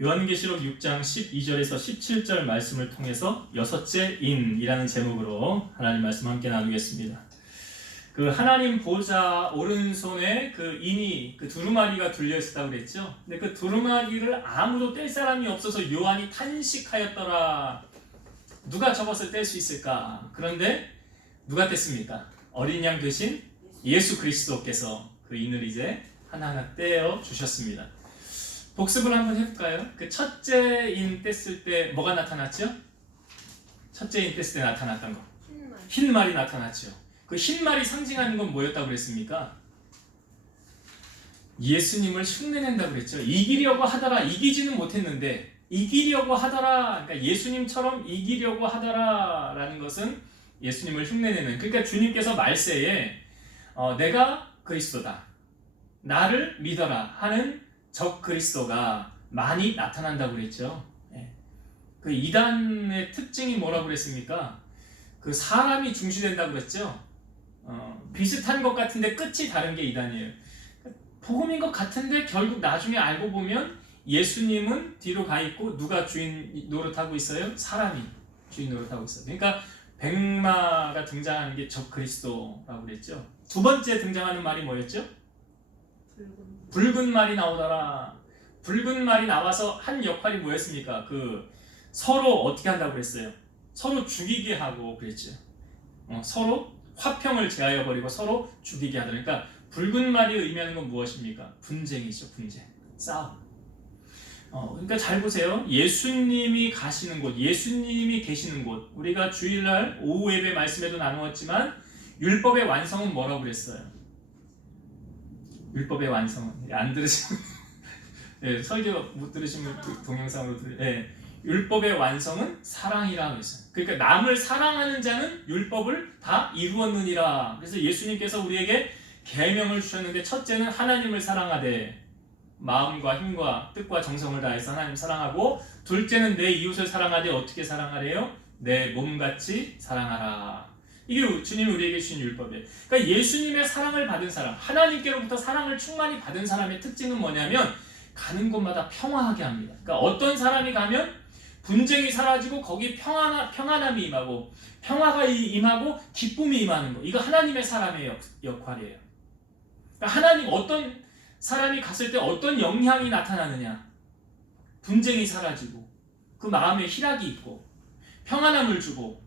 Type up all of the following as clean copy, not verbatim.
요한계시록 6장 12절에서 17절 말씀을 통해서 여섯째 인이라는 제목으로 하나님 말씀 함께 나누겠습니다. 그 하나님 보좌 오른손에 그 인이 그 두루마리가 둘려 있었다고 그랬죠. 근데 그 두루마리를 아무도 뗄 사람이 없어서 요한이 탄식하였더라. 누가 저것을 뗄 수 있을까? 그런데 누가 뗐습니까? 어린 양 되신 예수 그리스도께서 그 인을 이제 하나하나 떼어 주셨습니다. 복습을 한번 해볼까요? 그 첫째 인 뗐을 때 뭐가 나타났죠? 첫째 인 뗐을 때 나타났던 거. 흰 말이 나타났죠. 그 흰 말이 상징하는 건 뭐였다고 그랬습니까? 예수님을 흉내낸다고 그랬죠. 이기려고 하더라. 이기지는 못했는데 이기려고 하더라. 그러니까 예수님처럼 이기려고 하더라 라는 것은 예수님을 흉내내는. 그러니까 주님께서 말세에 내가 그리스도다. 나를 믿어라 하는 적 그리스도가 많이 나타난다고 그랬죠. 그 이단의 특징이 뭐라고 그랬습니까? 그 사람이 중시된다고 그랬죠. 비슷한 것 같은데 끝이 다른 게 이단이에요. 복음인 것 같은데 결국 나중에 알고 보면 예수님은 뒤로 가 있고 누가 주인 노릇하고 있어요? 사람이 주인 노릇하고 있어요. 그러니까 백마가 등장하는 게 적 그리스도라고 그랬죠. 두 번째 등장하는 말이 뭐였죠? 붉은 말이 나오더라. 붉은 말이 나와서 한 역할이 뭐였습니까? 그 서로 어떻게 한다고 그랬어요? 서로 죽이게 하고 그랬죠. 서로 화평을 제하여 버리고 서로 죽이게 하더라. 그러니까 붉은 말이 의미하는 건 무엇입니까? 분쟁이죠. 분쟁. 싸움. 그러니까 잘 보세요. 예수님이 가시는 곳, 예수님이 계시는 곳. 우리가 주일날 오후 예배 말씀에도 나누었지만 율법의 완성은 뭐라고 그랬어요? 율법의 완성은 안 들으시면 네, 설교 못 들으시면 동영상으로 율법의 완성은 사랑이라고 했어요. 그러니까 남을 사랑하는 자는 율법을 다 이루었느니라. 그래서 예수님께서 우리에게 계명을 주셨는데 첫째는 하나님을 사랑하되 마음과 힘과 뜻과 정성을 다해서 하나님 사랑하고 둘째는 내 이웃을 사랑하되 어떻게 사랑하래요? 내 몸같이 사랑하라. 이게 주님이 우리에게 주신 율법이에요. 그러니까 예수님의 사랑을 받은 사람, 하나님께로부터 사랑을 충만히 받은 사람의 특징은 뭐냐면 가는 곳마다 평화하게 합니다. 그러니까 어떤 사람이 가면 분쟁이 사라지고 거기 평안함이 임하고 평화가 임하고 기쁨이 임하는 거. 이거 하나님의 사람의 역할이에요. 그러니까 하나님 어떤 사람이 갔을 때 어떤 영향이 나타나느냐? 분쟁이 사라지고 그 마음에 희락이 있고 평안함을 주고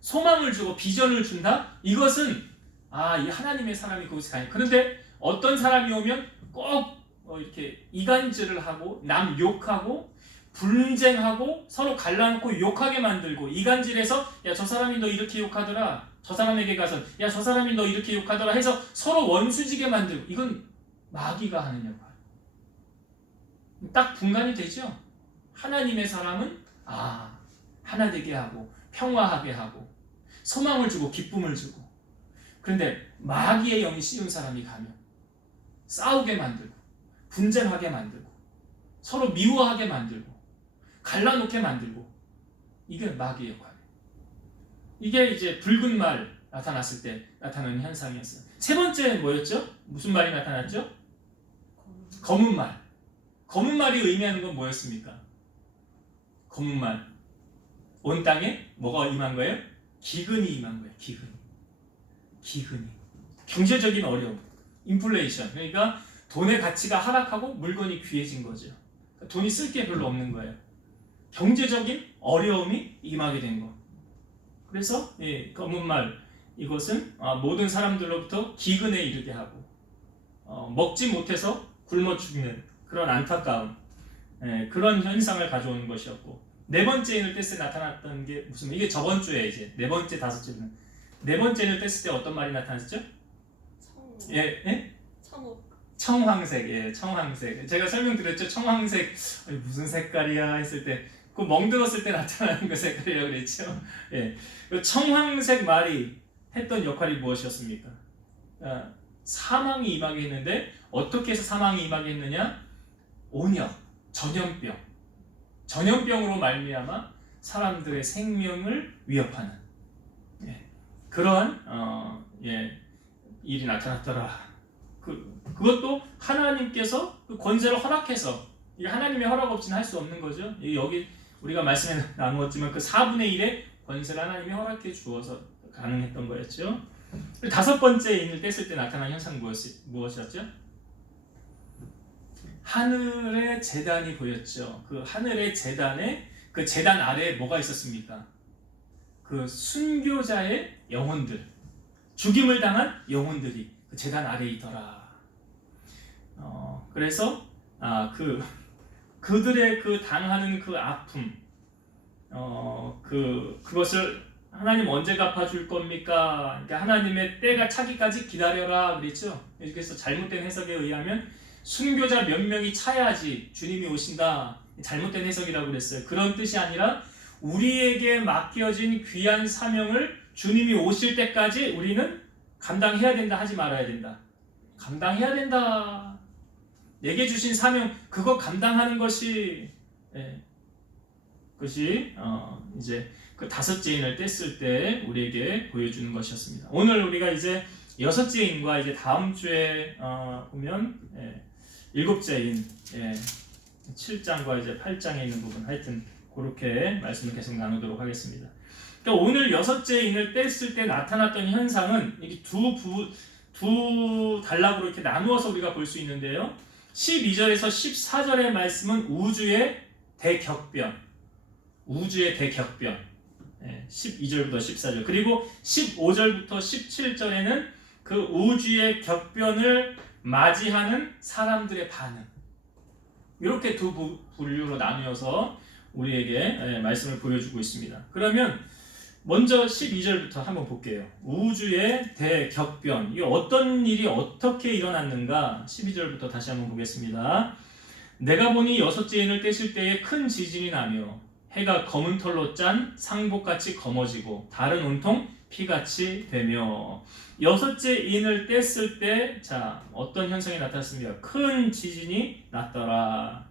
소망을 주고 비전을 준다? 이것은 이 하나님의 사람이 거기서 가요. 그런데 어떤 사람이 오면 꼭 이렇게 이간질을 하고 남 욕하고 분쟁하고 서로 갈라놓고 욕하게 만들고 이간질해서 야 저 사람이 너 이렇게 욕하더라. 저 사람에게 가서 야 저 사람이 너 이렇게 욕하더라 해서 서로 원수지게 만들고 이건 마귀가 하는 역할. 딱 분간이 되죠. 하나님의 사람은 하나 되게 하고 평화하게 하고 소망을 주고 기쁨을 주고. 그런데 마귀의 영이 씌운 사람이 가면 싸우게 만들고 분쟁하게 만들고 서로 미워하게 만들고 갈라놓게 만들고. 이게 마귀의 역할이에요. 이게 이제 붉은 말 나타났을 때 나타나는 현상이었어요. 세 번째 뭐였죠? 무슨 말이 나타났죠? 검은 말. 검은 말이 의미하는 건 뭐였습니까? 검은 말. 온 땅에 뭐가 임한 거예요? 기근이 임한 거예요. 기근이. 경제적인 어려움. 인플레이션. 그러니까 돈의 가치가 하락하고 물건이 귀해진 거죠. 그러니까 돈이 쓸 게 별로 없는 거예요. 경제적인 어려움이 임하게 된 거. 그래서 검은 말 이것은 모든 사람들로부터 기근에 이르게 하고 먹지 못해서 굶어 죽는 그런 안타까움, 그런 현상을 가져오는 것이었고. 네 번째 인을 뗐을 때 나타났던 게 무슨, 이게 저번 주에 이제 네 번째 다섯째는 네 번째 인을 뗐을 때 어떤 말이 나타났죠? 청황색. 청황색. 제가 설명드렸죠. 청황색 무슨 색깔이야 했을 때 그 멍들었을 때 나타나는 그 색깔이라고 그랬죠. 청황색 말이 했던 역할이 무엇이었습니까? 사망이 임하게 했는데 어떻게 해서 사망이 임하게 했느냐? 온역, 전염병으로 말미암아 사람들의 생명을 위협하는 그러한 일이 나타났더라. 그것도 하나님께서 그 권세를 허락해서 이게 하나님의 허락 없이는 할 수 없는 거죠. 여기 우리가 말씀에 나누었지만 그 4분의 1의 권세를 하나님이 허락해 주어서 가능했던 거였죠. 다섯 번째 인을 뗐을 때 나타난 현상 무엇이었죠? 하늘의 제단이 보였죠. 그 하늘의 제단에 그 제단 아래에 뭐가 있었습니까? 그 순교자의 영혼들, 죽임을 당한 영혼들이 그 제단 아래에 있더라. 그래서 그들의 그 당하는 그 아픔, 그것을 하나님 언제 갚아줄 겁니까? 그러니까 하나님의 때가 차기까지 기다려라 그랬죠. 그래서 잘못된 해석에 의하면 순교자 몇 명이 차야지 주님이 오신다. 잘못된 해석이라고 그랬어요. 그런 뜻이 아니라 우리에게 맡겨진 귀한 사명을 주님이 오실 때까지 우리는 감당해야 된다, 하지 말아야 된다. 감당해야 된다. 내게 주신 사명 그거 감당하는 것이 그것이 이제 그 다섯째 인을 뗐을 때 우리에게 보여주는 것이었습니다. 오늘 우리가 이제 여섯째 인과 이제 다음 주에 보면 일곱째 인 7장과 이제 8장에 있는 부분 하여튼 그렇게 말씀을 계속 나누도록 하겠습니다. 그러니까 오늘 여섯째 인을 뗐을 때 나타났던 현상은 이게 두 단락으로 이렇게 나누어서 우리가 볼 수 있는데요. 12절에서 14절의 말씀은 우주의 대격변, 12절부터 14절, 그리고 15절부터 17절에는 그 우주의 격변을 맞이하는 사람들의 반응, 이렇게 두 분류로 나누어서 우리에게 말씀을 보여주고 있습니다. 그러면 먼저 12절부터 한번 볼게요. 우주의 대격변, 이게 어떤 일이 어떻게 일어났는가? 12절부터 다시 한번 보겠습니다. 내가 보니 여섯째 인을 떼실 때에 큰 지진이 나며 해가 검은 털로 짠 상복같이 검어지고 달은 온통 피같이 되며. 여섯째 인을 뗐을 때 어떤 현상이 나타났습니까? 큰 지진이 났더라.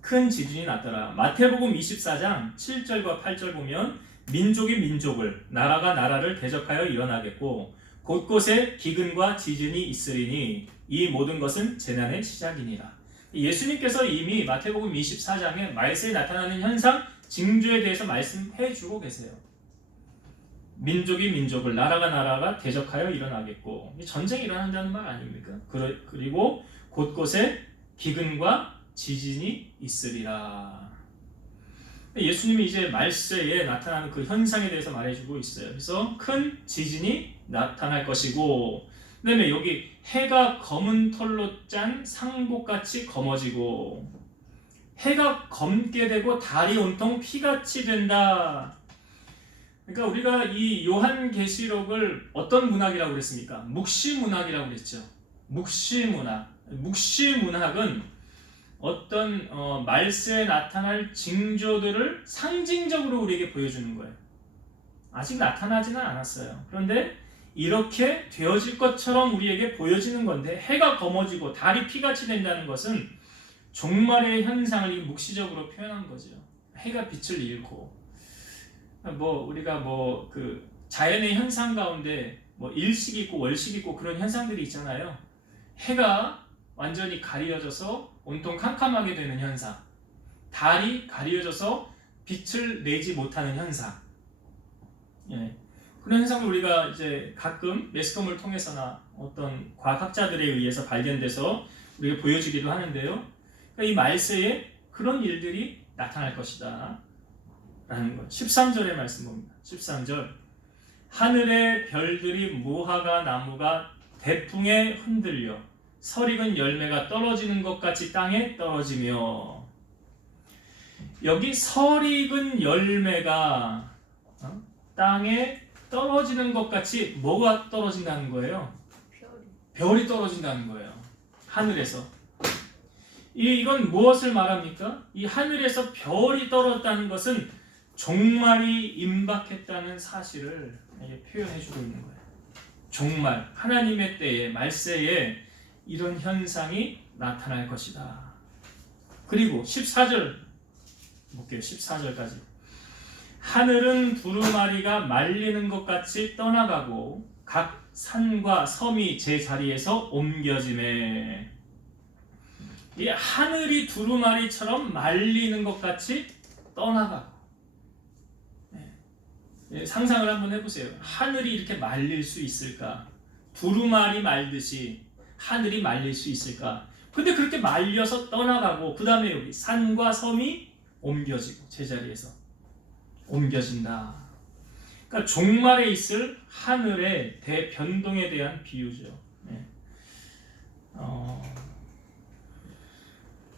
큰 지진이 났더라. 마태복음 24장 7절과 8절 보면 민족이 민족을, 나라가 나라를 대적하여 일어나겠고 곳곳에 기근과 지진이 있으리니 이 모든 것은 재난의 시작이니라. 예수님께서 이미 마태복음 24장에 말세에 나타나는 현상, 징조에 대해서 말씀해 주고 계세요. 민족이 민족을, 나라가 나라가 대적하여 일어나겠고, 전쟁이 일어난다는 말 아닙니까? 그리고 곳곳에 기근과 지진이 있으리라. 예수님이 이제 말세에 나타나는 그 현상에 대해서 말해주고 있어요. 그래서 큰 지진이 나타날 것이고, 그 다음에 여기 해가 검은 털로 짠 상복같이 검어지고, 해가 검게 되고 달이 온통 피같이 된다. 그러니까 우리가 이 요한계시록을 어떤 문학이라고 그랬습니까? 묵시문학이라고 그랬죠. 묵시문학은 어떤 말세에 나타날 징조들을 상징적으로 우리에게 보여주는 거예요. 아직 나타나지는 않았어요. 그런데 이렇게 되어질 것처럼 우리에게 보여지는 건데, 해가 검어지고 달이 피같이 된다는 것은 종말의 현상을 묵시적으로 표현한 거죠. 해가 빛을 잃고, 우리가 그 자연의 현상 가운데 일식 있고 월식 있고 그런 현상들이 있잖아요. 해가 완전히 가려져서 온통 캄캄하게 되는 현상, 달이 가려져서 빛을 내지 못하는 현상, 그런 현상을 우리가 이제 가끔 매스컴을 통해서나 어떤 과학자들에 의해서 발견돼서 우리가 보여주기도 하는데요. 그러니까 이 말세에 그런 일들이 나타날 것이다 라는 것. 13절의 말씀 봅니다. 13절, 하늘의 별들이 무화과 나무가 대풍에 흔들려 설익은 열매가 떨어지는 것 같이 땅에 떨어지며. 여기 설익은 열매가 땅에 떨어지는 것 같이 뭐가 떨어진다는 거예요? 별이 떨어진다는 거예요. 하늘에서. 이건 무엇을 말합니까? 이 하늘에서 별이 떨어졌다는 것은 종말이 임박했다는 사실을 표현해 주고 있는 거예요. 종말, 하나님의 때에, 말세에 이런 현상이 나타날 것이다. 그리고 14절 볼게요. 14절까지. 하늘은 두루마리가 말리는 것 같이 떠나가고 각 산과 섬이 제 자리에서 옮겨지매. 이 하늘이 두루마리처럼 말리는 것 같이 떠나가고. 상상을 한번 해보세요. 하늘이 이렇게 말릴 수 있을까? 두루마리 말듯이 하늘이 말릴 수 있을까? 근데 그렇게 말려서 떠나가고, 그 다음에 여기 산과 섬이 옮겨지고, 제자리에서 옮겨진다. 그러니까 종말에 있을 하늘의 대변동에 대한 비유죠.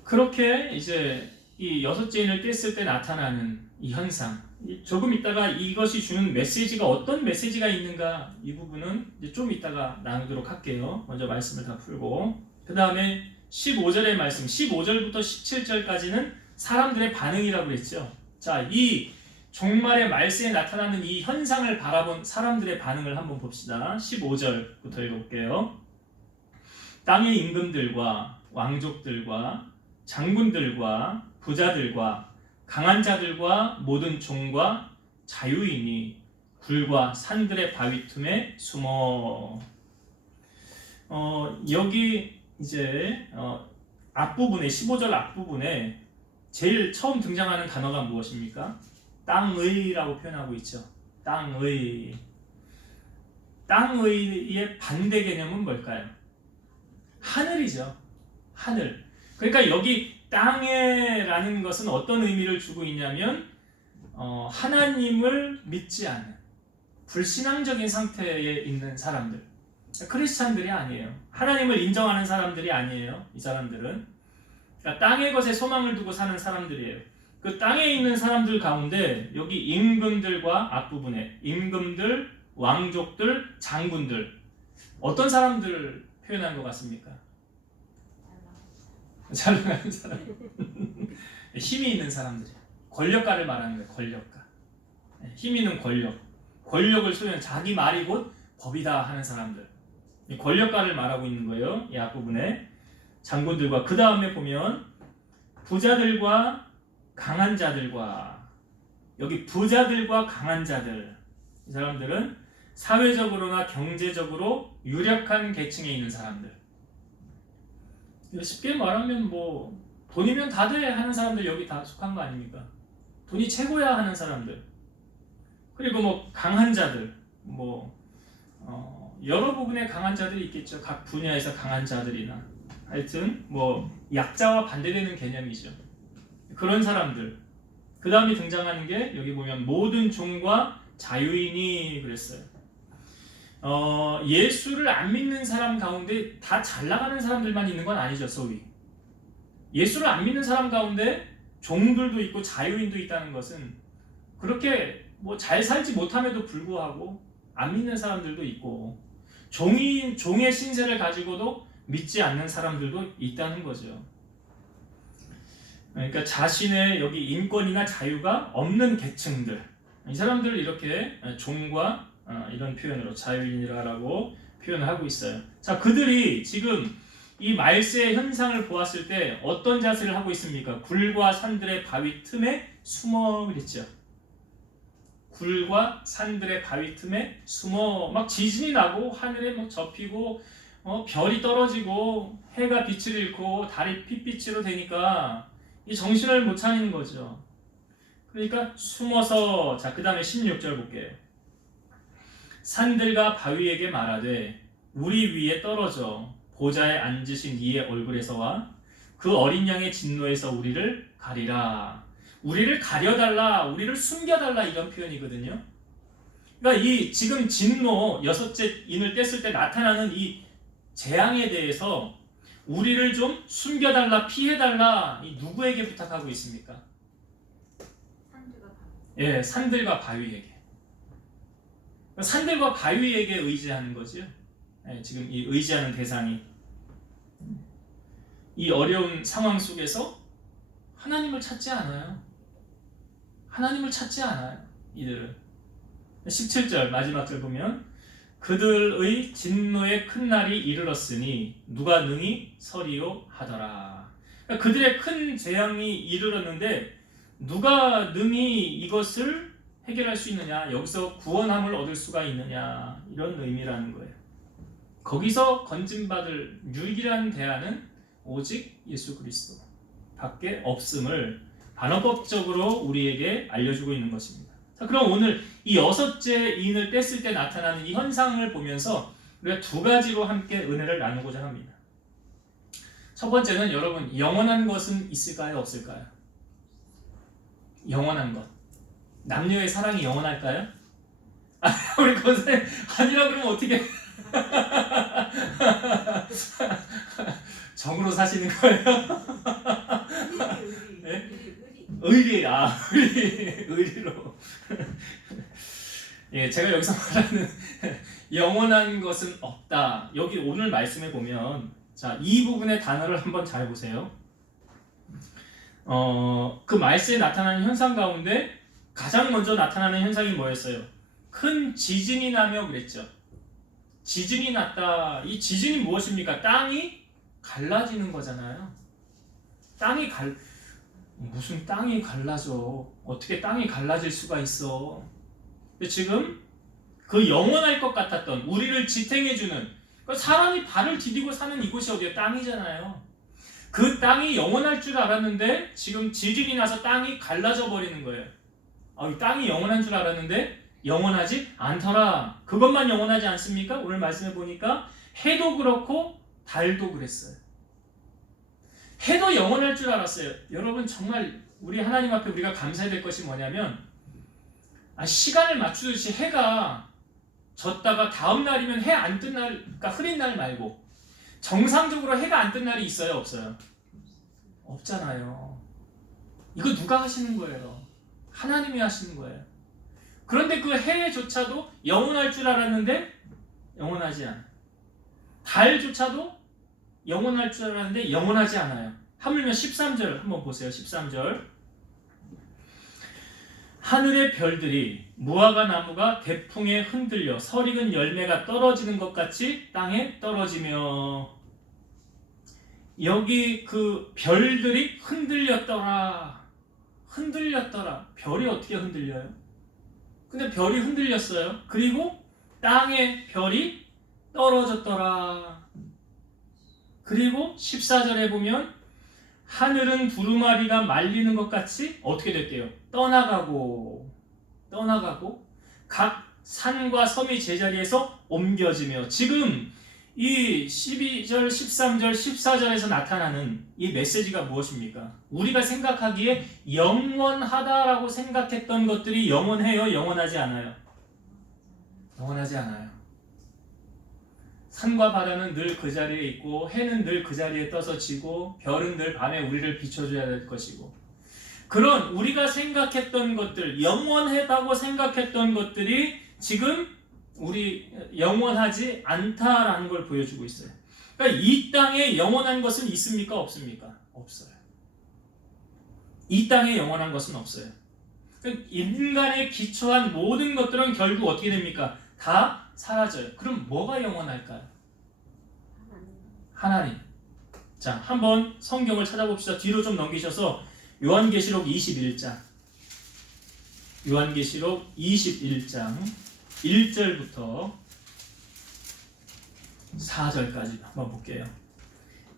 그렇게 이제 이 여섯째 인을 뗐을 때 나타나는 이 현상, 조금 있다가 이것이 주는 메시지가 어떤 메시지가 있는가, 이 부분은 이제 좀 이따가 나누도록 할게요. 먼저 말씀을 다 풀고, 그 다음에 15절의 말씀, 15절부터 17절까지는 사람들의 반응이라고 했죠. 자, 이 종말의 말세에 나타나는 이 현상을 바라본 사람들의 반응을 한번 봅시다. 15절부터 읽어볼게요. 땅의 임금들과 왕족들과 장군들과 부자들과 강한 자들과 모든 종과 자유인이 굴과 산들의 바위 틈에 숨어. 여기 이제 앞부분에 15절 앞부분에 제일 처음 등장하는 단어가 무엇입니까? 땅의라고 표현하고 있죠. 땅의. 땅의의 반대 개념은 뭘까요? 하늘이죠. 하늘. 그러니까 여기 땅에라는 것은 어떤 의미를 주고 있냐면 하나님을 믿지 않는 불신앙적인 상태에 있는 사람들, 크리스찬들이 아니에요. 하나님을 인정하는 사람들이 아니에요. 이 사람들은 그러니까 땅의 것에 소망을 두고 사는 사람들이에요. 그 땅에 있는 사람들 가운데 여기 임금들과 앞부분에 임금들, 왕족들, 장군들, 어떤 사람들을 표현한 것 같습니까? 잘 나가는 사람. 힘이 있는 사람들이에요. 권력가를 말하는 거예요. 권력가. 힘 있는 권력을 소유한, 자기 말이 곧 법이다 하는 사람들, 권력가를 말하고 있는 거예요. 이 앞부분에 장군들과, 그 다음에 보면 부자들과 강한 자들과, 여기 부자들과 강한 자들, 이 사람들은 사회적으로나 경제적으로 유력한 계층에 있는 사람들. 쉽게 말하면 뭐 돈이면 다 돼 하는 사람들 여기 다 속한 거 아닙니까? 돈이 최고야 하는 사람들. 그리고 뭐 강한 자들, 뭐 여러 부분의 강한 자들이 있겠죠. 각 분야에서 강한 자들이나, 하여튼 뭐 약자와 반대되는 개념이죠. 그런 사람들. 그 다음에 등장하는 게 여기 보면 모든 종과 자유인이 그랬어요. 예수를 안 믿는 사람 가운데 다 잘 나가는 사람들만 있는 건 아니죠. 소위 예수를 안 믿는 사람 가운데 종들도 있고 자유인도 있다는 것은, 그렇게 뭐 잘 살지 못함에도 불구하고 안 믿는 사람들도 있고, 종의 신세를 가지고도 믿지 않는 사람들도 있다는 거죠. 그러니까 자신의 여기 인권이나 자유가 없는 계층들, 이 사람들을 이렇게 종과 이런 표현으로 자유인이라고 표현을 하고 있어요. 자, 그들이 지금 이 말세의 현상을 보았을 때 어떤 자세를 하고 있습니까? 굴과 산들의 바위 틈에 숨어 그랬죠. 굴과 산들의 바위 틈에 숨어, 막 지진이 나고 하늘에 막 접히고 별이 떨어지고 해가 빛을 잃고 달이 핏빛으로 되니까 이 정신을 못 차리는 거죠. 그러니까 숨어서, 자, 그 다음에 16절 볼게요. 산들과 바위에게 말하되 우리 위에 떨어져 보좌에 앉으신 이의 얼굴에서와 그 어린 양의 진노에서 우리를 가리라. 우리를 가려달라, 우리를 숨겨달라, 이런 표현이거든요. 그러니까 이 지금 진노, 여섯째 인을 뗐을 때 나타나는 이 재앙에 대해서 우리를 좀 숨겨달라, 피해달라, 이 누구에게 부탁하고 있습니까? 예, 산들과 바위에게. 산들과 바위에게 의지하는 거죠. 예, 지금 이 의지하는 대상이 이 어려운 상황 속에서 하나님을 찾지 않아요. 하나님을 찾지 않아요. 이들은. 17절 마지막 절 보면 그들의 진노의 큰 날이 이르렀으니 누가 능히 서리요 하더라. 그러니까 그들의 큰 재앙이 이르렀는데 누가 능히 이것을 해결할 수 있느냐, 여기서 구원함을 얻을 수가 있느냐, 이런 의미라는 거예요. 거기서 건진받을 유일한 대안은 오직 예수 그리스도 밖에 없음을 반어법적으로 우리에게 알려주고 있는 것입니다. 자, 그럼 오늘 이 6째 인을 뗐을 때 나타나는 이 현상을 보면서 우리가 두 가지로 함께 은혜를 나누고자 합니다. 첫 번째는 여러분, 영원한 것은 있을까요? 없을까요? 영원한 것. 남녀의 사랑이 영원할까요? 우리 권사님 아니라 그러면 어떻게 정으로 사시는 거예요? 네? 의리로. 예, 제가 여기서 말하는 영원한 것은 없다. 여기 오늘 말씀에 보면, 자, 이 부분의 단어를 한번 잘 보세요. 그 말씀에 나타나는 현상 가운데 가장 먼저 나타나는 현상이 뭐였어요? 큰 지진이 나며 그랬죠. 지진이 났다. 이 지진이 무엇입니까? 땅이 갈라지는 거잖아요. 무슨 땅이 갈라져? 어떻게 땅이 갈라질 수가 있어? 근데 지금 그 영원할 것 같았던 우리를 지탱해주는 사람이 발을 디디고 사는 이곳이 어디야? 땅이잖아요. 그 땅이 영원할 줄 알았는데 지금 지진이 나서 땅이 갈라져 버리는 거예요. 이 땅이 영원한 줄 알았는데 영원하지 않더라. 그것만 영원하지 않습니까? 오늘 말씀해 보니까 해도 그렇고 달도 그랬어요. 해도 영원할 줄 알았어요. 여러분, 정말 우리 하나님 앞에 우리가 감사해야 될 것이 뭐냐면, 시간을 맞추듯이 해가 졌다가 다음 날이면 해 안 뜬 날, 그러니까 흐린 날 말고 정상적으로 해가 안 뜬 날이 있어요? 없어요? 없잖아요. 이거 누가 하시는 거예요? 하나님이 하시는 거예요. 그런데 그 해조차도 영원할 줄 알았는데 영원하지 않아요. 달조차도 영원할 줄 알았는데 영원하지 않아요. 하물며 13절 한번 보세요. 13절. 하늘의 별들이 무화과 나무가 대풍에 흔들려 설익은 열매가 떨어지는 것 같이 땅에 떨어지며, 여기 그 별들이 흔들렸더라. 별이 어떻게 흔들려요? 근데 별이 흔들렸어요. 그리고 땅에 별이 떨어졌더라. 그리고 14절에 보면 하늘은 두루마리가 말리는 것 같이 어떻게 될게요? 떠나가고 각 산과 섬이 제자리에서 옮겨지며, 지금 이 12절, 13절, 14절에서 나타나는 이 메시지가 무엇입니까? 우리가 생각하기에 영원하다라고 생각했던 것들이 영원해요? 영원하지 않아요? 영원하지 않아요. 산과 바다는 늘 그 자리에 있고, 해는 늘 그 자리에 떠서 지고, 별은 늘 밤에 우리를 비춰줘야 될 것이고, 그런 우리가 생각했던 것들, 영원하다고 생각했던 것들이 지금 우리 영원하지 않다라는 걸 보여주고 있어요. 그러니까 이 땅에 영원한 것은 있습니까? 없습니까? 없어요. 이 땅에 영원한 것은 없어요. 그러니까 인간에 기초한 모든 것들은 결국 어떻게 됩니까? 다 사라져요. 그럼 뭐가 영원할까요? 하나님. 자, 한번 성경을 찾아봅시다. 뒤로 좀 넘기셔서 요한계시록 21장 1절부터 4절까지 한번 볼게요.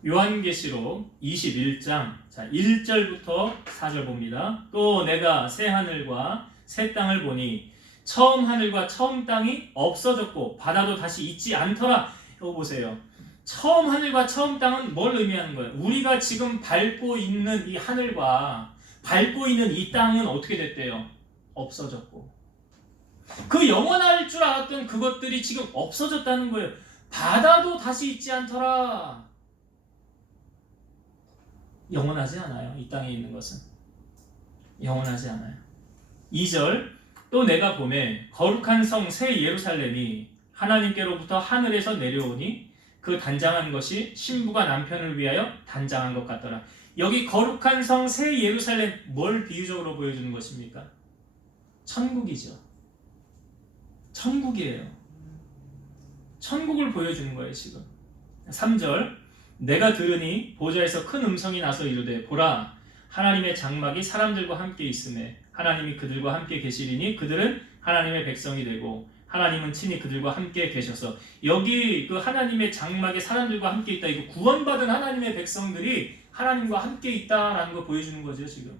요한계시록 21장 1절부터 4절 봅니다. 또 내가 새 하늘과 새 땅을 보니 처음 하늘과 처음 땅이 없어졌고 바다도 다시 있지 않더라. 이거 보세요. 처음 하늘과 처음 땅은 뭘 의미하는 거예요? 우리가 지금 밟고 있는 이 하늘과 밟고 있는 이 땅은 어떻게 됐대요? 없어졌고, 그 영원할 줄 알았던 그것들이 지금 없어졌다는 거예요. 바다도 다시 있지 않더라. 영원하지 않아요. 이 땅에 있는 것은 영원하지 않아요. 2절. 또 내가 보매 거룩한 성 새 예루살렘이 하나님께로부터 하늘에서 내려오니 그 단장한 것이 신부가 남편을 위하여 단장한 것 같더라. 여기 거룩한 성 새 예루살렘, 뭘 비유적으로 보여주는 것입니까? 천국이죠. 천국이에요. 천국을 보여주는 거예요 지금. 3절. 내가 들으니 보좌에서 큰 음성이 나서 이르되 보라, 하나님의 장막이 사람들과 함께 있음에 하나님이 그들과 함께 계시리니 그들은 하나님의 백성이 되고 하나님은 친히 그들과 함께 계셔서 여기 그 하나님의 장막에 사람들과 함께 있다. 이거 구원받은 하나님의 백성들이 하나님과 함께 있다라는 거 보여주는 거죠 지금.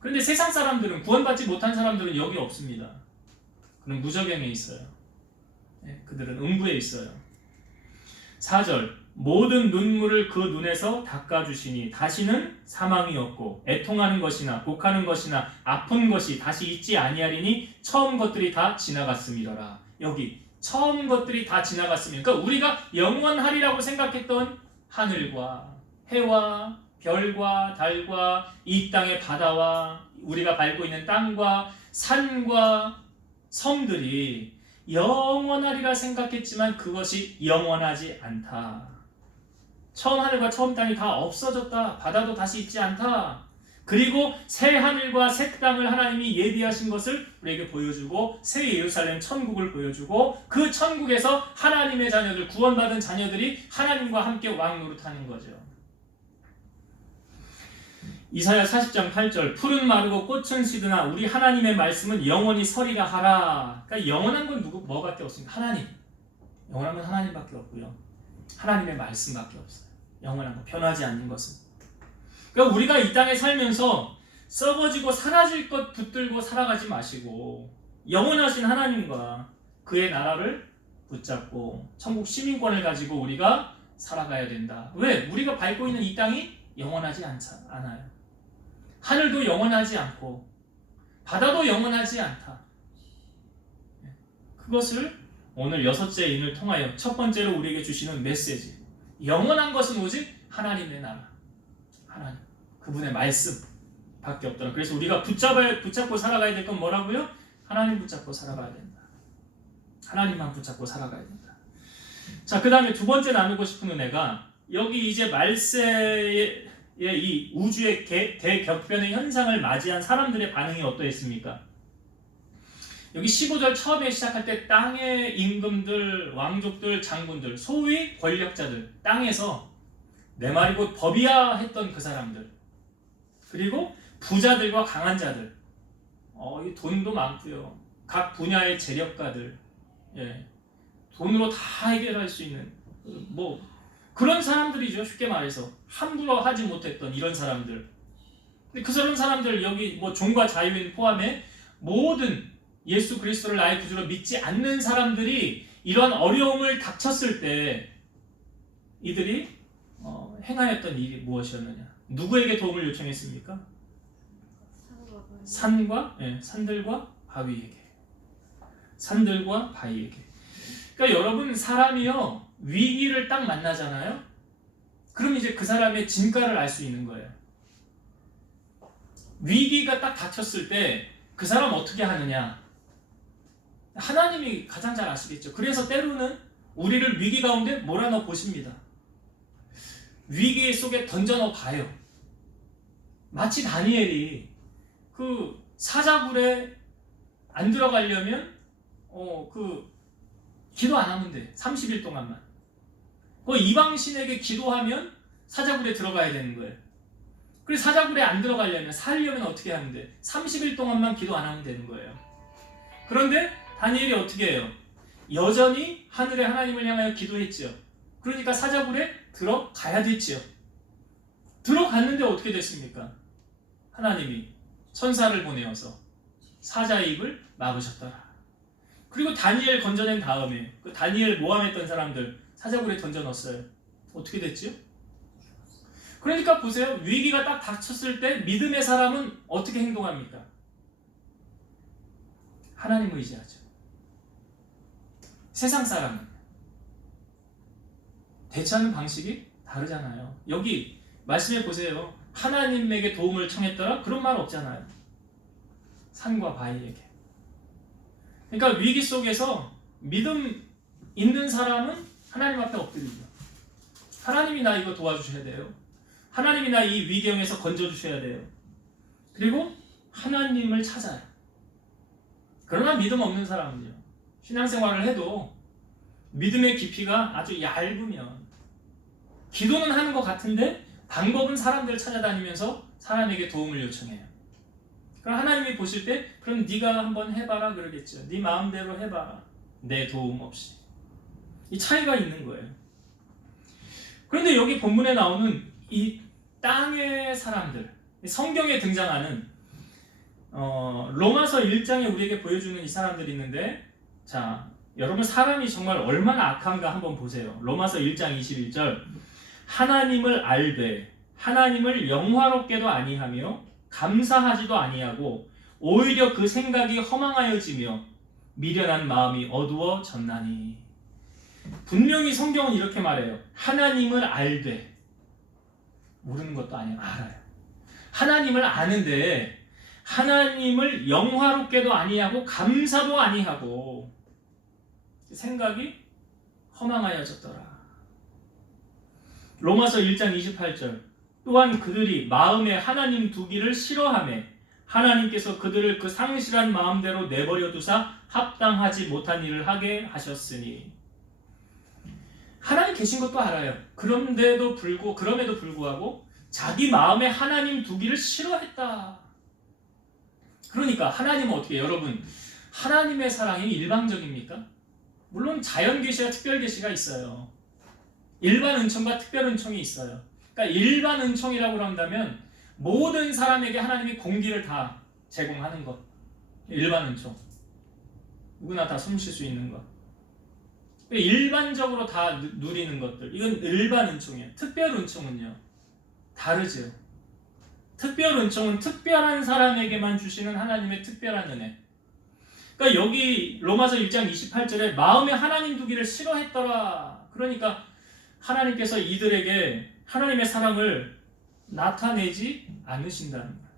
그런데 세상 사람들은 구원받지 못한 사람들은 여기 없습니다. 그는 무저갱에 있어요. 그들은 음부에 있어요. 4절 모든 눈물을 그 눈에서 닦아주시니 다시는 사망이 없고 애통하는 것이나 곡하는 것이나 아픈 것이 다시 있지 아니하리니 처음 것들이 다 지나갔음이더라. 여기 처음 것들이 다 지나갔으면 그러니까 우리가 영원하리라고 생각했던 하늘과 해와 별과 달과 이 땅의 바다와 우리가 밟고 있는 땅과 산과 섬들이 영원하리라 생각했지만 그것이 영원하지 않다. 처음 하늘과 처음 땅이 다 없어졌다. 바다도 다시 있지 않다. 그리고 새 하늘과 새 땅을 하나님이 예비하신 것을 우리에게 보여주고 새 예루살렘 천국을 보여주고 그 천국에서 하나님의 자녀들, 구원받은 자녀들이 하나님과 함께 왕노릇하는 거죠. 이사야 40장 8절 푸른 마르고 꽃은 시드나 우리 하나님의 말씀은 영원히 서리라 하라. 그러니까 영원한 건 뭐밖에 없습니까? 하나님. 영원한 건 하나님밖에 없고요. 하나님의 말씀밖에 없어요. 영원한 거, 변하지 않는 것은. 그러니까 우리가 이 땅에 살면서 썩어지고 사라질 것 붙들고 살아가지 마시고 영원하신 하나님과 그의 나라를 붙잡고 천국 시민권을 가지고 우리가 살아가야 된다. 왜? 우리가 밟고 있는 이 땅이 영원하지 않아요. 하늘도 영원하지 않고 바다도 영원하지 않다. 그것을 오늘 6째 인을 통하여 첫 번째로 우리에게 주시는 메시지. 영원한 것은 오직 하나님의 나라. 하나님. 그분의 말씀 밖에 없더라. 그래서 우리가 붙잡고 살아가야 될 건 뭐라고요? 하나님 붙잡고 살아가야 된다. 하나님만 붙잡고 살아가야 된다. 자, 그 다음에 두 번째 나누고 싶은 은혜가 여기 이제 말세의 이 우주의 대격변의 현상을 맞이한 사람들의 반응이 어떠했습니까? 여기 15절 처음에 시작할 때 땅의 임금들, 왕족들, 장군들, 소위 권력자들, 땅에서 내 말이 곧 법이야 했던 그 사람들, 그리고 부자들과 강한 자들, 이 돈도 많고요. 각 분야의 재력가들, 돈으로 다 해결할 수 있는 그런 사람들이죠. 쉽게 말해서 함부로 하지 못했던 이런 사람들. 근데 그런 사람들 여기 종과 자유인 포함해 모든 예수 그리스도를 나의 구주로 믿지 않는 사람들이 이런 어려움을 닥쳤을 때 이들이 행하였던 일이 무엇이었느냐? 누구에게 도움을 요청했습니까? 산들과 바위에게. 산들과 바위에게. 그러니까 여러분 사람이요 위기를 딱 만나잖아요. 그럼 이제 그 사람의 진가를 알 수 있는 거예요. 위기가 딱 닥쳤을 때 그 사람 어떻게 하느냐? 하나님이 가장 잘 아시겠죠. 그래서 때로는 우리를 위기 가운데 몰아넣어 보십니다. 위기 속에 던져 넣어 봐요. 마치 다니엘이 그 사자굴에 안 들어가려면 기도 안 하면 돼. 30일 동안만. 그 이방신에게 기도하면 사자굴에 들어가야 되는 거예요. 그래서 사자굴에 안 들어가려면 살려면 어떻게 하면 돼? 30일 동안만 기도 안 하면 되는 거예요. 그런데 다니엘이 어떻게 해요? 여전히 하늘의 하나님을 향하여 기도했지요. 그러니까 사자굴에 들어가야 됐지요. 들어갔는데 어떻게 됐습니까? 하나님이 천사를 보내어서 사자의 입을 막으셨더라. 그리고 다니엘 건져낸 다음에 그 다니엘 모함했던 사람들 사자굴에 던져 넣었어요. 어떻게 됐지요? 그러니까 보세요. 위기가 딱 닥쳤을 때 믿음의 사람은 어떻게 행동합니까? 하나님을 의지하죠. 세상 사람은 대처하는 방식이 다르잖아요. 여기 말씀해 보세요. 하나님에게 도움을 청했더라? 그런 말 없잖아요. 산과 바위에게. 그러니까 위기 속에서 믿음 있는 사람은 하나님 앞에 엎드리죠. 하나님이 나 이거 도와주셔야 돼요. 하나님이 나 이 위경에서 건져주셔야 돼요. 그리고 하나님을 찾아요. 그러나 믿음 없는 사람은요. 신앙생활을 해도 믿음의 깊이가 아주 얇으면 기도는 하는 것 같은데 방법은 사람들을 찾아다니면서 사람에게 도움을 요청해요. 그럼 하나님이 보실 때 그럼 네가 한번 해봐라 그러겠죠. 네 마음대로 해봐라. 내 도움 없이. 이 차이가 있는 거예요. 그런데 여기 본문에 나오는 이 땅의 사람들, 성경에 등장하는 로마서 1장에 우리에게 보여주는 이 사람들이 있는데, 자, 여러분 사람이 정말 얼마나 악한가 한번 보세요. 로마서 1장 21절, 하나님을 알되 하나님을 영화롭게도 아니하며 감사하지도 아니하고 오히려 그 생각이 허망하여지며 미련한 마음이 어두워졌나니. 분명히 성경은 이렇게 말해요. 하나님을 알되, 모르는 것도 아니에요. 알아요. 하나님을 아는데 하나님을 영화롭게도 아니하고 감사도 아니하고 생각이 허망하여졌더라. 로마서 1장 28절, 또한 그들이 마음에 하나님 두기를 싫어하며 하나님께서 그들을 그 상실한 마음대로 내버려 두사 합당하지 못한 일을 하게 하셨으니. 하나님 계신 것도 알아요. 그럼에도 불구하고 자기 마음에 하나님 두기를 싫어했다. 그러니까 하나님은 어떻게, 여러분, 하나님의 사랑이 일방적입니까? 물론 자연 계시와 특별 계시가 있어요. 일반 은총과 특별 은총이 있어요. 그러니까 일반 은총이라고 한다면 모든 사람에게 하나님이 공기를 다 제공하는 것. 일반 은총. 누구나 다 숨 쉴 수 있는 것. 일반적으로 다 누리는 것들. 이건 일반 은총이에요. 특별 은총은요, 다르죠. 특별 은총은 특별한 사람에게만 주시는 하나님의 특별한 은혜. 그러니까 여기 로마서 1장 28절에 마음에 하나님 두기를 싫어했더라. 그러니까 하나님께서 이들에게 하나님의 사랑을 나타내지 않으신다는 거예요.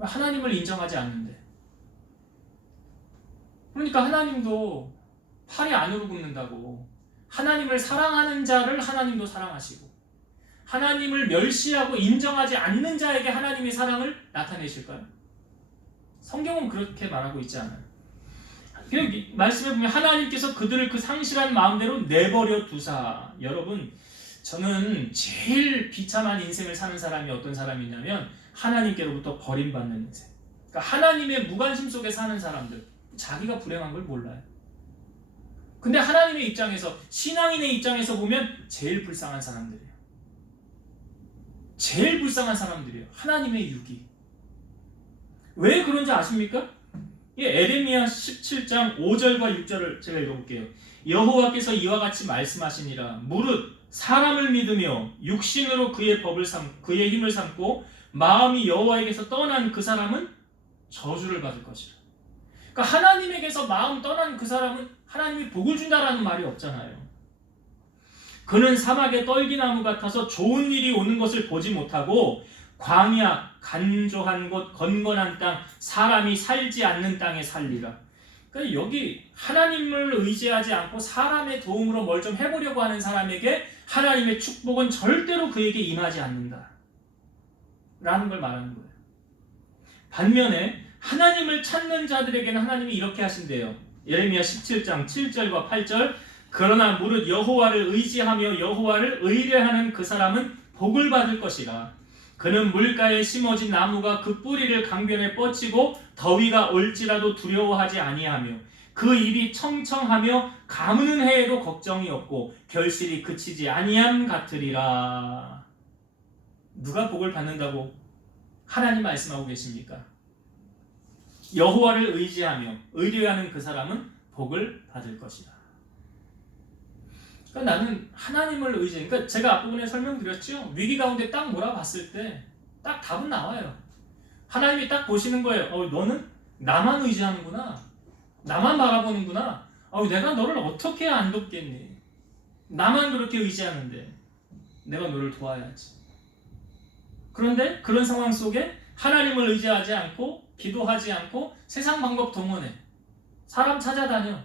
하나님을 인정하지 않는데. 그러니까 하나님도 팔이 안으로 굽는다고. 하나님을 사랑하는 자를 하나님도 사랑하시고, 하나님을 멸시하고 인정하지 않는 자에게 하나님의 사랑을 나타내실까요? 성경은 그렇게 말하고 있지 않아요. 말씀해 보면 하나님께서 그들을 그 상실한 마음대로 내버려 두사. 여러분, 저는 제일 비참한 인생을 사는 사람이 어떤 사람이냐면 하나님께로부터 버림받는 인생. 그러니까 하나님의 무관심 속에 사는 사람들, 자기가 불행한 걸 몰라요. 근데 하나님의 입장에서, 신앙인의 입장에서 보면 제일 불쌍한 사람들이에요. 제일 불쌍한 사람들이에요. 하나님의 유기. 왜 그런지 아십니까? 에레미야 17장 5절과 6절을 제가 읽어볼게요. 여호와께서 이와 같이 말씀하시니라. 무릇 사람을 믿으며 육신으로 그의 힘을 삼고 마음이 여호와에게서 떠난 그 사람은 저주를 받을 것이라. 그러니까 하나님에게서 마음 떠난 그 사람은 하나님이 복을 준다라는 말이 없잖아요. 그는 사막의 떨기나무 같아서 좋은 일이 오는 것을 보지 못하고 광야, 간조한 곳, 건건한 땅, 사람이 살지 않는 땅에 살리라. 그러니까 여기 하나님을 의지하지 않고 사람의 도움으로 뭘 좀 해보려고 하는 사람에게 하나님의 축복은 절대로 그에게 임하지 않는다 라는 걸 말하는 거예요. 반면에 하나님을 찾는 자들에게는 하나님이 이렇게 하신대요. 예레미야 17장 7절과 8절, 그러나 무릇 여호와를 의지하며 여호와를 의뢰하는 그 사람은 복을 받을 것이라. 그는 물가에 심어진 나무가 그 뿌리를 강변에 뻗치고 더위가 올지라도 두려워하지 아니하며 그 입이 청청하며 가무는 해에도 걱정이 없고 결실이 그치지 아니함 같으리라. 누가 복을 받는다고 하나님 말씀하고 계십니까? 여호와를 의지하며 의뢰하는 그 사람은 복을 받을 것이다. 그러니까 나는 하나님을 의지해. 그러니까 제가 앞부분에 설명드렸죠. 위기 가운데 딱 몰아봤을 때 딱 답은 나와요. 하나님이 딱 보시는 거예요. 너는 나만 의지하는구나. 나만 바라보는구나. 내가 너를 어떻게 안 돕겠니? 나만 그렇게 의지하는데 내가 너를 도와야지. 그런데 그런 상황 속에 하나님을 의지하지 않고 기도하지 않고 세상 방법 동원해. 사람 찾아다녀.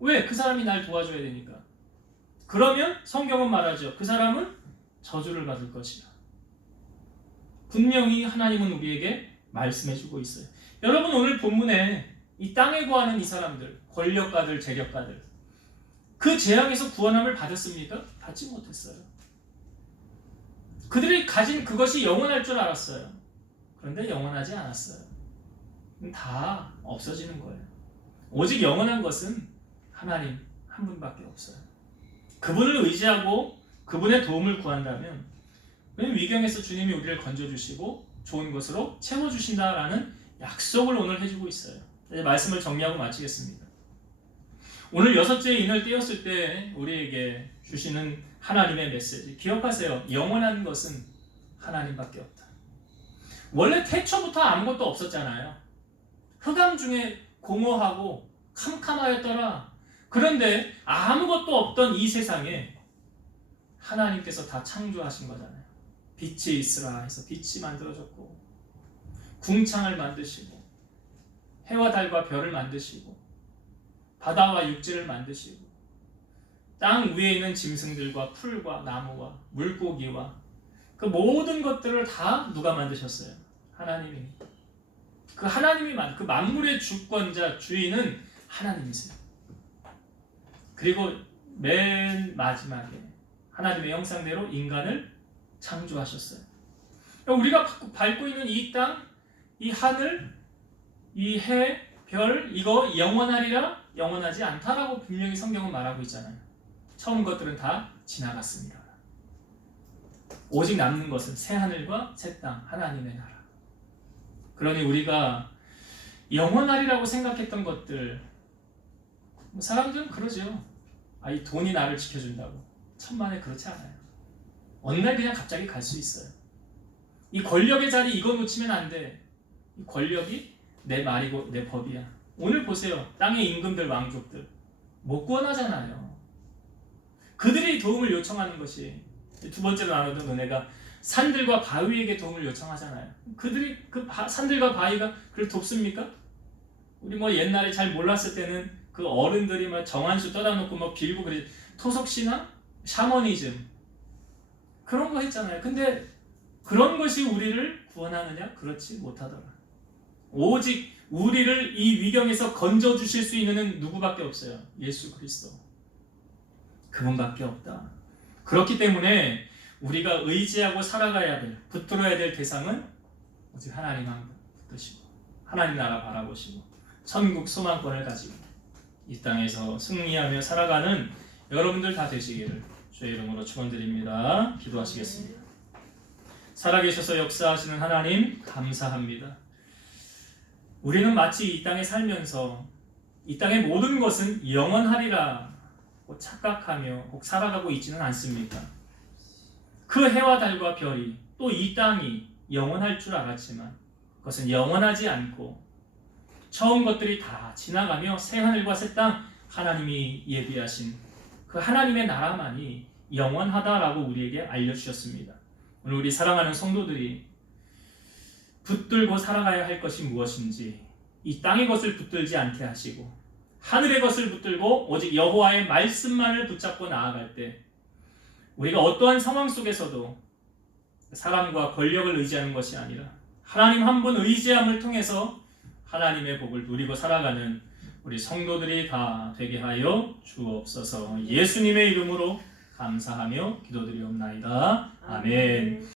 왜? 그 사람이 날 도와줘야 되니까. 그러면 성경은 말하죠. 그 사람은 저주를 받을 것이다. 분명히 하나님은 우리에게 말씀해주고 있어요. 여러분, 오늘 본문에 이 땅에 구하는 이 사람들, 권력가들, 재력가들, 그 재앙에서 구원함을 받았습니까? 받지 못했어요. 그들이 가진 그것이 영원할 줄 알았어요. 그런데 영원하지 않았어요. 다 없어지는 거예요. 오직 영원한 것은 하나님 한 분밖에 없어요. 그분을 의지하고 그분의 도움을 구한다면 위경에서 주님이 우리를 건져주시고 좋은 것으로 채워주신다라는 약속을 오늘 해주고 있어요. 이제 말씀을 정리하고 마치겠습니다. 오늘 6째 인을 띄었을 때 우리에게 주시는 하나님의 메시지 기억하세요. 영원한 것은 하나님밖에 없다. 원래 태초부터 아무것도 없었잖아요. 흑암 중에 공허하고 캄캄하였더라. 그런데 아무것도 없던 이 세상에 하나님께서 다 창조하신 거잖아요. 빛이 있으라 해서 빛이 만들어졌고, 궁창을 만드시고, 해와 달과 별을 만드시고, 바다와 육지를 만드시고, 땅 위에 있는 짐승들과 풀과 나무와 물고기와 그 모든 것들을 다 누가 만드셨어요? 하나님이. 그 하나님이 그 만물의 주권자, 주인은 하나님이세요. 그리고 맨 마지막에 하나님의 형상대로 인간을 창조하셨어요. 우리가 밟고 있는 이 땅, 이 하늘, 이 해, 별, 이거 영원하리라? 영원하지 않다라고 분명히 성경은 말하고 있잖아요. 처음 것들은 다 지나갔습니다. 오직 남는 것은 새 하늘과 새 땅, 하나님의 나라. 그러니 우리가 영원하리라고 생각했던 것들, 사람들은 그러죠. 이 돈이 나를 지켜준다고. 천만에 그렇지 않아요. 어느 날 그냥 갑자기 갈 수 있어요. 이 권력의 자리 이거 놓치면 안 돼. 이 권력이 내 말이고 내 법이야. 오늘 보세요. 땅의 임금들, 왕족들 못 구원하잖아요. 그들이 도움을 요청하는 것이 두 번째로 나누던 은혜가 산들과 바위에게 도움을 요청하잖아요. 그들이 산들과 바위가 그를 돕습니까? 우리 옛날에 잘 몰랐을 때는 그 어른들이 정한수 떠다 놓고 빌고 그러지. 토속신앙, 샤머니즘 그런 거 했잖아요. 근데 그런 것이 우리를 구원하느냐? 그렇지 못하더라. 오직 우리를 이 위경에서 건져주실 수 있는 이는 누구밖에 없어요. 예수 그리스도. 그분밖에 없다. 그렇기 때문에 우리가 의지하고 살아가야 될, 붙들어야 될 대상은 오직 하나님 한 분 붙드시고 하나님 나라 바라보시고 천국 소망권을 가지고 이 땅에서 승리하며 살아가는 여러분들 다 되시기를 주의 이름으로 축원드립니다. 기도하시겠습니다. 살아계셔서 역사하시는 하나님 감사합니다. 우리는 마치 이 땅에 살면서 이 땅의 모든 것은 영원하리라 착각하며 꼭 살아가고 있지는 않습니까? 그 해와 달과 별이 또 이 땅이 영원할 줄 알았지만 그것은 영원하지 않고 처음 것들이 다 지나가며 새 하늘과 새 땅 하나님이 예비하신 그 하나님의 나라만이 영원하다라고 우리에게 알려주셨습니다. 오늘 우리 사랑하는 성도들이 붙들고 살아가야 할 것이 무엇인지 이 땅의 것을 붙들지 않게 하시고 하늘의 것을 붙들고 오직 여호와의 말씀만을 붙잡고 나아갈 때 우리가 어떠한 상황 속에서도 사람과 권력을 의지하는 것이 아니라 하나님 한 분 의지함을 통해서 하나님의 복을 누리고 살아가는 우리 성도들이 다 되게 하여 주옵소서. 예수님의 이름으로 감사하며 기도드리옵나이다. 아멘.